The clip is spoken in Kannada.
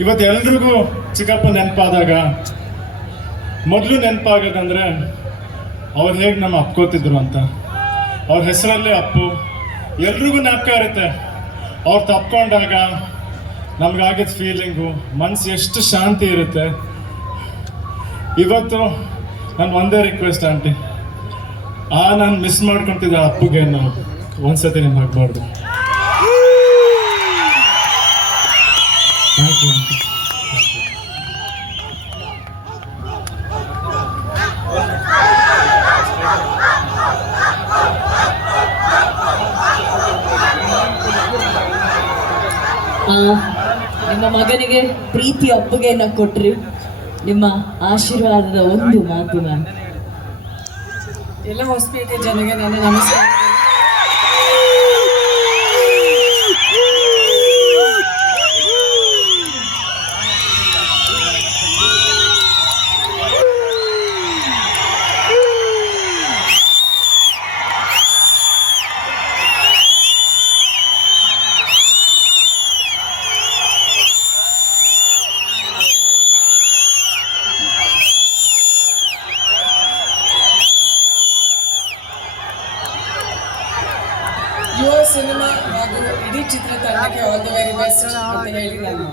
ಇವತ್ತು ಎಲ್ರಿಗೂ ಚಿಕ್ಕಪ್ಪ ನೆನಪಾದಾಗ, ಮೊದಲು ನೆನಪಾಗೋದಂದರೆ ಅವ್ರು ಹೇಗೆ ನಮ್ಮ ಅಪ್ಕೋತಿದ್ರು ಅಂತ. ಅವ್ರ ಹೆಸರಲ್ಲೇ ಅಪ್ಪು. ಎಲ್ರಿಗೂ ಜ್ಞಾಪಕ ಇರುತ್ತೆ. ಅವ್ರು ತಪ್ಕೊಂಡಾಗ ನಮ್ಗಾಗಿದ್ದ ಫೀಲಿಂಗು ಮನಸ್ಸು ಎಷ್ಟು ಶಾಂತಿ ಇರುತ್ತೆ. ಇವತ್ತು ನನ್ನ ಒಂದೇ ರಿಕ್ವೆಸ್ಟ್ ಆಂಟಿ. ಆ ನಾನು ಮಿಸ್ ಮಾಡ್ಕೊತಿದ್ದೆ ಅಪ್ಪುಗೆ ನಾವು ಒಂದ್ಸತಿ ನಿಮ್ಗೆ ಹಾಕ್ಬಾರ್ದು. ನಿಮ್ಮ ಮಗನಿಗೆ ಪ್ರೀತಿ ಒಪ್ಪಿಗೆಯನ್ನ ಕೊಟ್ರಿ. ನಿಮ್ಮ ಆಶೀರ್ವಾದದ ಒಂದು ಮಾತು ನಾನು. ಎಲ್ಲ ಹೊಸಪೇಟೆ ಜನಗೆ ನನ್ನ ನಮಸ್ಕಾರ. ಯುವ ಸಿನಿಮಾ ಹಾಗೂ ಇಡೀ ಚಿತ್ರತಂಡಕ್ಕೆ ಆಲ್ ದ ವೆರಿ ಬೆಸ್ಟ್ ಅಂತ ಹೇಳಿ ನಾನು